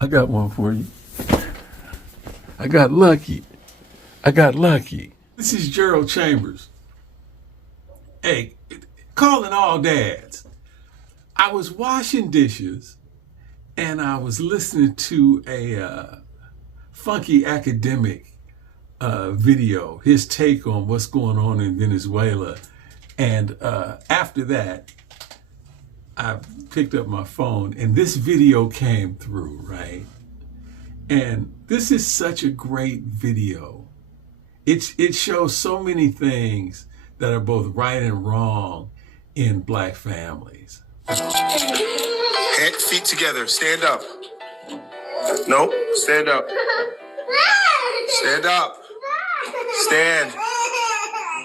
I got one for you. I got lucky. This is Gerald Chambers. Hey, calling all dads. I was washing dishes and I was listening to a funky academic video, his take on what's going on in Venezuela. And after that, I picked up my phone and this video came through, right? And this is such a great video. It shows so many things that are both right and wrong in Black families. Feet together, stand up. No, stand up. Stand up. Stand.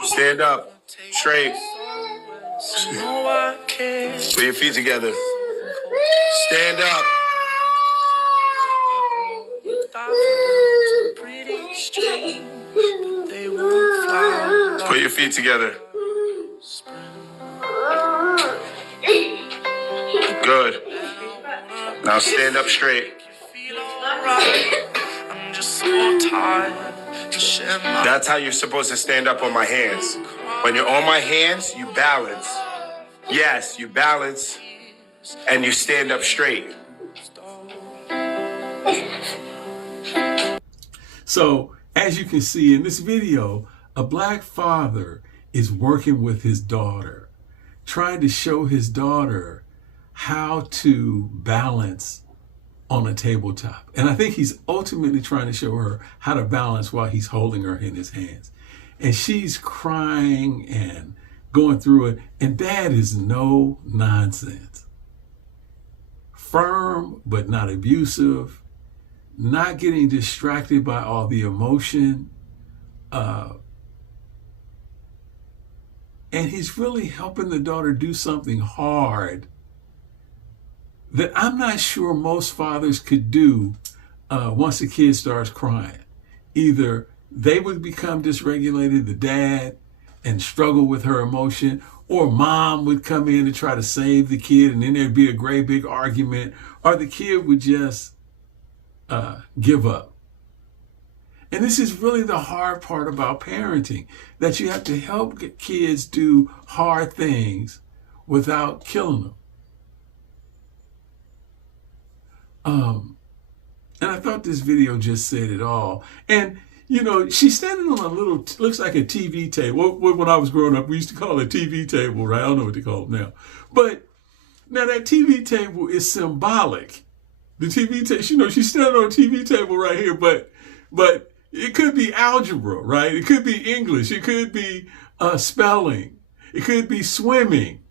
Stand up. Straight. Put your feet together. Stand up. Put your feet together. Good. Now stand up straight. That's how you're supposed to stand up on my hands. When you're on my hands, you balance. Yes, you balance and you stand up straight. So, as you can see in this video, a Black father is working with his daughter, trying to show his daughter how to balance on a tabletop. And I think he's ultimately trying to show her how to balance while he's holding her in his hands. And she's crying and going through it. And Dad is no nonsense. Firm, but not abusive. Not getting distracted by all the emotion. And he's really helping the daughter do something hard that I'm not sure most fathers could do once a kid starts crying. Either they would become dysregulated, the dad, and struggle with her emotion, or mom would come in to try to save the kid, and then there'd be a great big argument, or the kid would just give up. And this is really the hard part about parenting, that you have to help kids do hard things without killing them. And I thought this video just said it all. And, you know, she's standing on a little, looks like a TV table. When I was growing up, we used to call it a TV table, right? I don't know what they call it now. But now that TV table is symbolic. The TV table, you know, she's standing on a TV table right here, but it could be algebra, right? It could be English. It could be spelling. It could be swimming,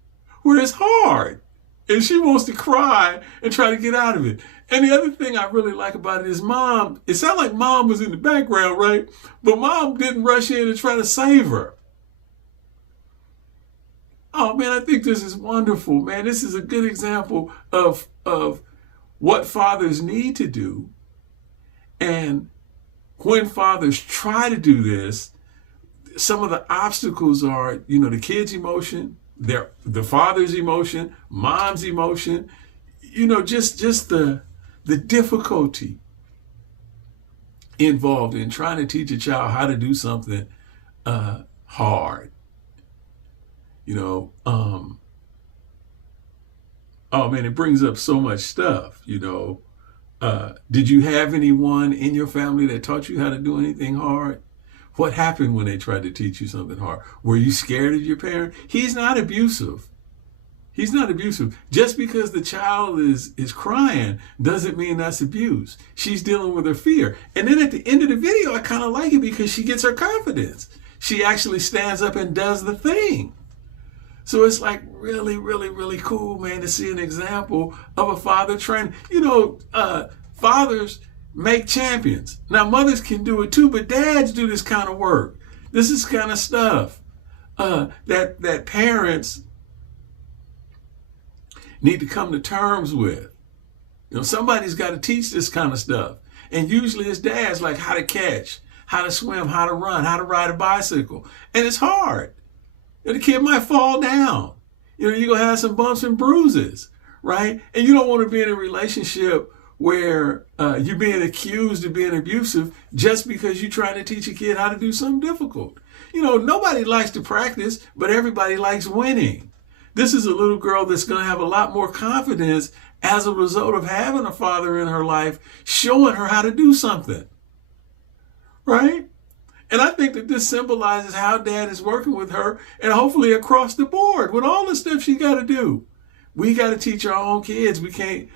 where it's hard. And she wants to cry and try to get out of it. And the other thing I really like about it is mom, it sounded like mom was in the background, right? But mom didn't rush in and try to save her. Oh man, I think this is wonderful, man. This is a good example of what fathers need to do. And when fathers try to do this, some of the obstacles are, you know, the kid's emotion, the father's emotion, mom's emotion, you know, just the difficulty involved in trying to teach a child how to do something hard. You know, oh man, it brings up so much stuff, you know. Did you have anyone in your family that taught you how to do anything hard? What happened when they tried to teach you something hard? Were you scared of your parent? He's not abusive. He's not abusive. Just because the child is crying doesn't mean that's abuse. She's dealing with her fear. And then at the end of the video, I kind of like it because she gets her confidence. She actually stands up and does the thing. So it's like really, really, really cool, man, to see an example of a father trying, you know, fathers make champions. Now, mothers can do it too, but dads do this kind of work. This is kind of stuff that parents need to come to terms with. You know, somebody's got to teach this kind of stuff. And usually it's dads, like how to catch, how to swim, how to run, how to ride a bicycle. And it's hard. You know, the kid might fall down. You know, you're going to have some bumps and bruises, right? And you don't want to be in a relationship where you're being accused of being abusive just because you're trying to teach a kid how to do something difficult. Nobody likes to practice, but everybody likes winning. This is a little girl that's going to have a lot more confidence as a result of having a father in her life showing her how to do something. Right? And I think that this symbolizes how dad is working with her, and hopefully across the board with all the stuff she got to do. We got to teach our own kids. We can't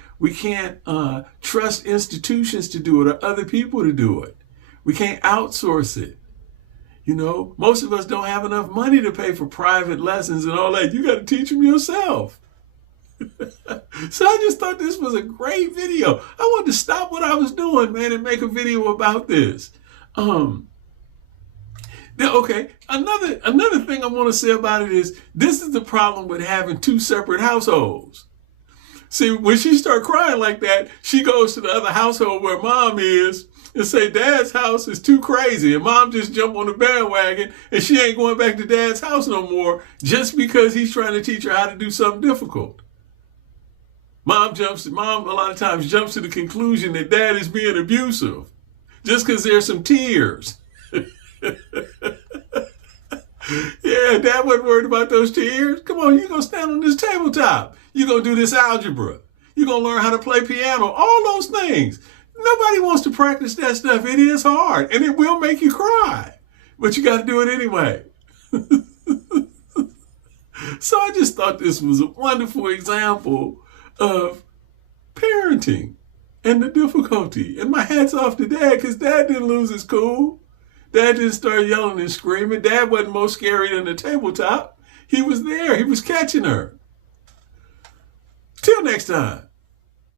trust institutions to do it or other people to do it. We can't outsource it. Most of us don't have enough money to pay for private lessons and all that. You got to teach them yourself. So I just thought this was a great video. I wanted to stop what I was doing, man, and make a video about this. Now, okay, another thing I want to say about it is this is the problem with having two separate households. See, when she start crying like that, she goes to the other household where mom is and say dad's house is too crazy, and mom just jump on the bandwagon and she ain't going back to dad's house no more just because he's trying to teach her how to do something difficult. Mom a lot of times jumps to the conclusion that dad is being abusive just because there's some tears. Yeah, dad wasn't worried about those tears. Come on, you're going to stand on this tabletop. You're going to do this algebra. You're going to learn how to play piano. All those things. Nobody wants to practice that stuff. It is hard, and it will make you cry. But you got to do it anyway. So I just thought this was a wonderful example of parenting and the difficulty. And my hat's off to dad, because dad didn't lose his cool. Dad didn't start yelling and screaming. Dad wasn't more scary than the tabletop. He was there. He was catching her. Till next time.